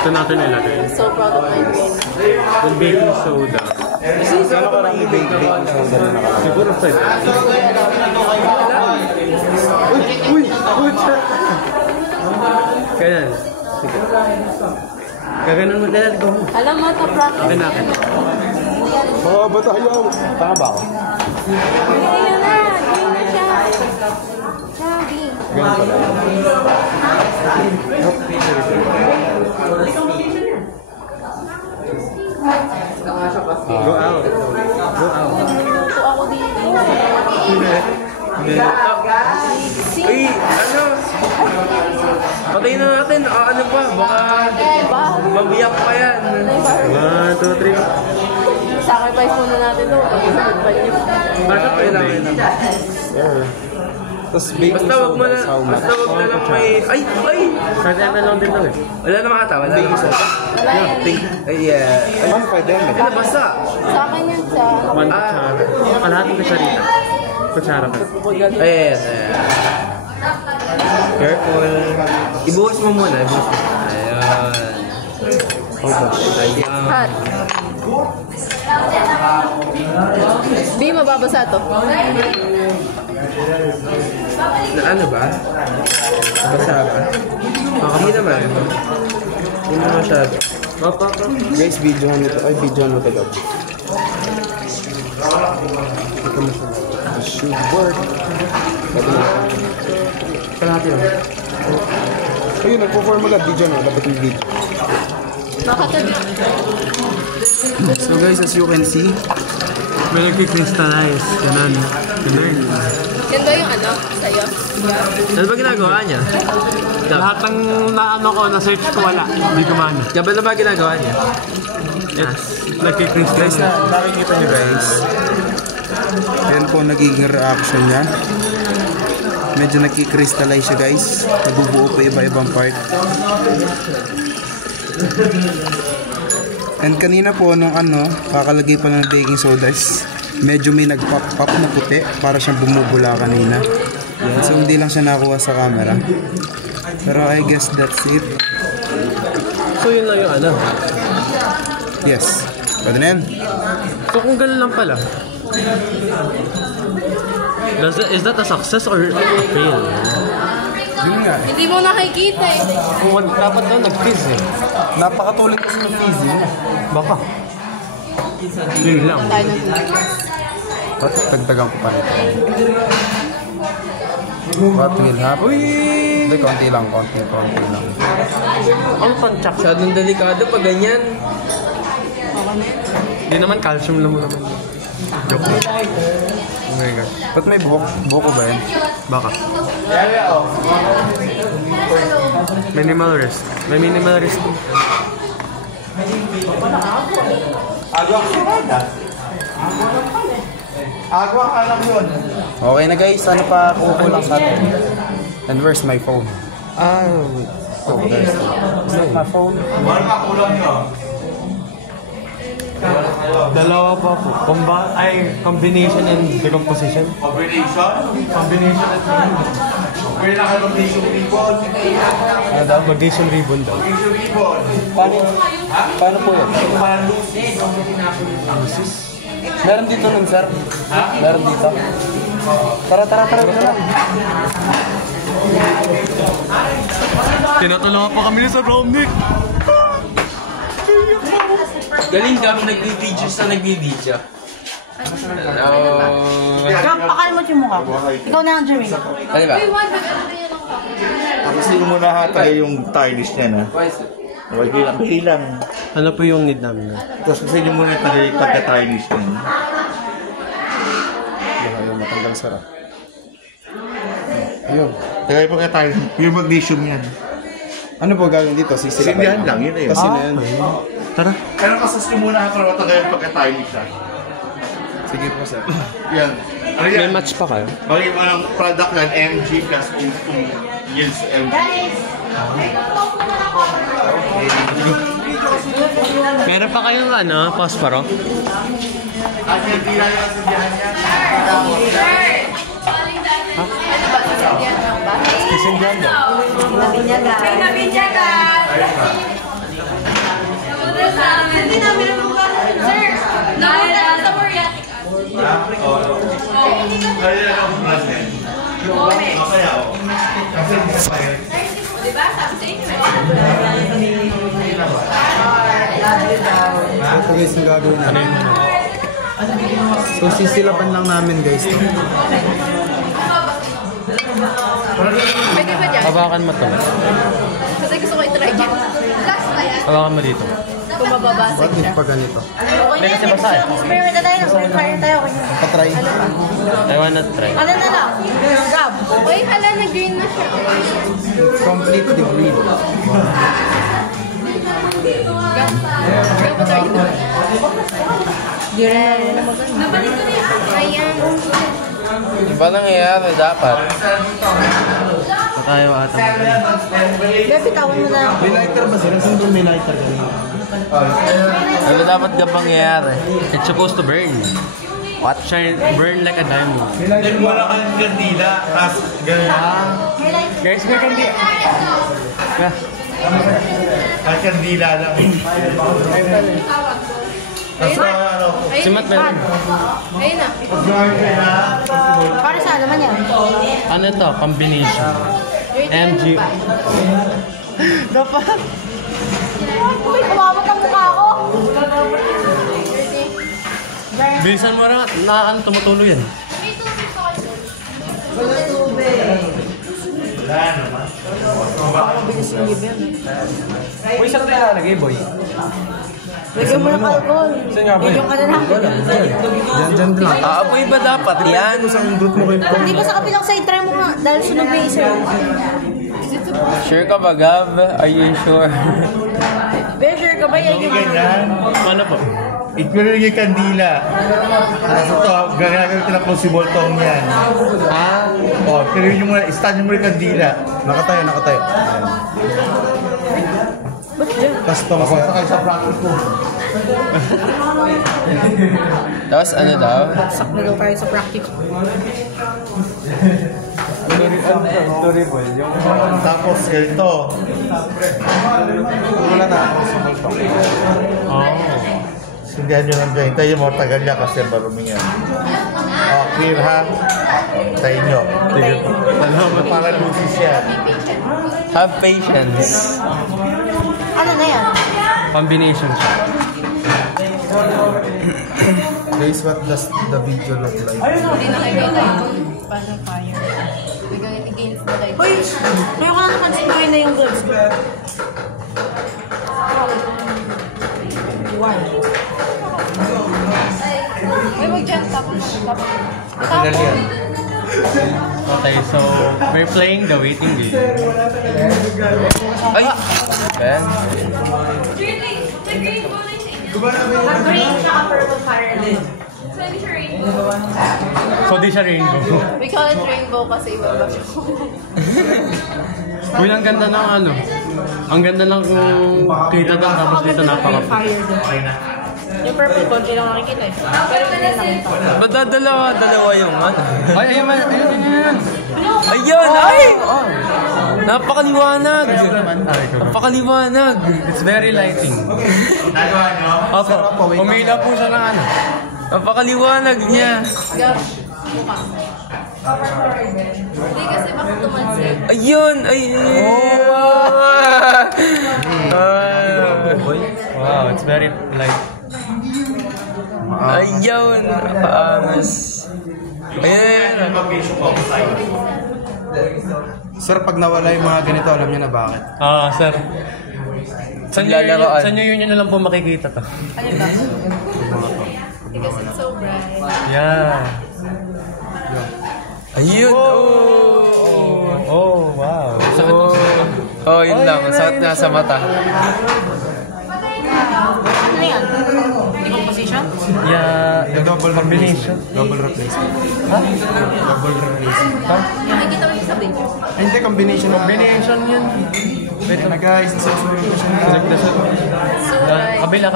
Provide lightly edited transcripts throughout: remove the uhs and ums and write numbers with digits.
Ito natin ilagay. So proud of my brain. Yung baking soda. Ano karami baking soda na nakalagay? Siguro 5. Uy! Kaya sige. Gaganon mo dahil ko. Alam mo ito, practice. Okay na akin. Mga bata ayaw. Tama ba ako? Ayan na! Game na siya! Sabi. Ganun pala. Go out. Go out. Nagluto ako dito. Uy, ano? Patayin na natin. Ano pa? Baka mabiyak pa yan. 1, 2, 3. Sacrifice muna natin ito. Bakit kailangan na? Tapos baking Basta wag mo soda na, is how much? basta wag na lang may... Ay! Kahit ano lang din lang eh. Wala naman ata, wala naman ata. Wala yan. Ay, yeah. Ano pwede yan? Ano, basta? Sa akin yan sa... 1 kutsara. Kalahating kutsarita. Kutsara ka. Ayan. Careful. Ibuhos mo muna, ibuhos mo. Ayan. Ayan. Hot. Di, mababasa to. Na ano ba? Basa ba? Hindi naman. Hindi naman masyado. Guys, videohan mo ito. Ay, videohan mo ito, Gab. It should work. Kalahati lang. Ayun, nagpo-form agad. Video na. Dapat yung video. Nakatabi. So guys, as you can see, May nagki-crystallize. Ganun. Yan ba yung ano? Sa'yo? Ano ba ginagawa niya? Lahat ng naano ko, na-search ko wala. Hindi gumana. Gabal na ba ginagawa niya? Yes. Nagki-crystallize. guys, nakikita nyo guys. Ayan po nagiging reaction niya. Medyo nagki-crystallize siya guys. Nabubuo pa iba-ibang part. And kanina po nung kakalagay pa ng baking soda is medyo may nag-pop-pop na puti para siyang bumubula kanina. So hindi lang siya nakuha sa camera. Pero I guess that's it. So yun lang yung ano. Yes. Pwede na yan. So kung ganun lang pala. Is that a success or a fail? Yun nga. Hindi mo nakikita eh. Kung dapat daw nag-fizz eh. Napakatuloy kasi ng fizzy. Baka. Yun lang. Tayo ng tubig. Ba't dagdagan ko pa nito? What will happen? Uy! Hindi, konti lang. Konti lang. Ang panchak. Masyadong delikado pag ganyan. Hindi naman, calcium lang mo naman. Joke lang. Oh my God. Ba't may buhok? Buhok ko ba yan? Baka. Minimal risk. May minimal risk. Agwa ka lang yun. Okay na guys, ano pa kukulang sa atin? And where's my phone? Where's my phone? Wala ka kulang nyo. Dalawa pa po. Combination and decomposition. Combination? Combination at pwede na kayo mag-issue ribbon. Ano daw? Mag-issue ribbon daw. Issue ribbon. Paano po yan? Lucis. Meron dito nun, sir? Ha? Meron dito. Tara. Tinutulungan pa kami ni Sir Romnick. Galing kami nag-video sa nag-video. Pakalimot yung mukha ko. Ikaw na ang Jermaine. Ano ba? Tapos hindi mo nahata yung tarnish niya na. Bilang. Ano po yung need namin? Tapos kasi hindi mo na pagka-tarnish niya. Ayaw matanggal sarap. Ayun. Tagay pagka-tarnish, yung magnesium yan. Ano po gagawin dito? Sindihan lang, yun na yun. Kasi na yan. Tara. Pero kasas niyo muna para matanggal yung pagka-tarnish siya. Sige po, sir. Yan. Ano May yan? match pa kayo? Bagay mo ng product yan, MG plus 2 yields MG. Meron pa kayong posporo? At hindi lang yung sindihan yan. Isindihan daw. Nabinyagan. Ayan ang plus yan. Masaya ako. Kasi hindi ka pa yun. Diba? Sabi sa inyo. Ito guys, ang gagawin namin. So, sisilapan lang namin guys. Pwede ba dyan? Hawakan mo to. Kasi gusto ko i-try dyan. Last na yan. Hawakan mo dito. Kung mababasag What if siya. pa ganito? Okay na yan. Experiment na tayo. Nag-fire tayo. Patry. I wanna try. Ano na lang? Grab. Uy, hala, nag-green na siya. Completely green. Gab pa tayo dito. Yes. Nabalik ko na yan. Ayan. Iba nangyayari dapat. Patayo ata. Bebe, tawan mo na. May lighter ba sila? Saan doon may lighter ganito? Ano dapat ka mangyayari? It's supposed to burn. What? Shine, burn like a diamond. Then wala kang kandila. Tapos ganun. Guys, may kandi. Yeah. Ang kandila lang. Tapos ano. Ayun. Si Matt meron. Ayun na. Pag-guard ka na. Para sa naman yan. Ano to? Combination. MG. Dapat. Uy, kumabot ang mukha ko. Bilisan mo rin. Tumutulo yan. Wala naman. Uy, saan tayo lalagay, boy? Bigyan mo ng alcohol. Bigyan ka na lang. Diyan lang. Aapoy ba dapat yan? Isang group mo kayo. Hindi pa sa kapilang side, try mo nga. Dahil sunog na isa. Sure ka ba, Gab? Are you sure? Very sure ka ba yan yung Ganyan. Ano po? Ikunin yung kandila. Tapos ito, gagawin ko na possible tong yan. O, pero yung muna, stand nyo muna yung kandila. Nakatayo, nakatayo. Tapos ito Ako sa kayo sa practice ko. Tapos ano daw? sakto daw tayo sa practical. Tapos ganito. wala na. Sindihan nyo lang dyan. Tayo mo, tagal niya kasi marumi yan. O, clear ha? Tayo nyo. Para lusis yan. Have patience. Ano na yan? Combination siya. Guys, what does the video look like? Hindi nakikita yung paano fire. Bigyan against the light. Uy, ngayon ko na napansin ko yun na yung gloves ko. Why? Uy, wag dyan. Tapos. Ilan yan? Okay, so we're playing the waiting game. Ay! Ben? Green tsaka purple fire din. So di siya rainbow. We call it rainbow kasi iba ba siya. Uy, ang ganda ng ano. Ang ganda ng kita doon, tapos dito napaka. Fire din. Yung purple konti lang nakikita eh. Pero hindi lang ito. Ba't dalawa yung ano? Ay, ayun. Ayun! Ay! Napakaliwanag! Ay, Napakaliwanag! it's very lighting. Nagawa nyo? Opo, umila po siya ng ano. Napakaliwanag niya! Gab. Mukha. Hindi kasi baka tumalsik. Ayun! Ayun! Wow, it's very light. Ayun! Angas! Ayun! Sir, pag nawala yung mga ganito, alam niyo na bakit? Sir. Lalaraan. Sa New Union na lang po makikita to. Ano ba? Because it's so bright. Yeah. Ayun! Oh, wow. Oh, yun lang. Sakit na sa mata. Ano yan? Decomposition? Yeah, The double combination. Double replacement. Double replacement. Nakikita mo siya sa video. Ay, hindi, combination. Combination yan. Wait na guys, nasusunod ko siya na. So bright. Kabila.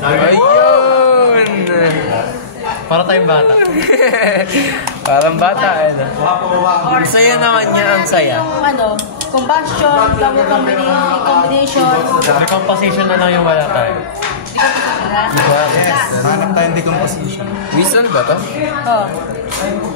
Ayun! Para tayong bata. Parang bata, ano? Ang saya naman niya, ang saya. Yung ano, combustion, double combination. Recomposition na lang yung wala tayo. Yes. Hanap tayong decomposition. Whistle ba to? Oh.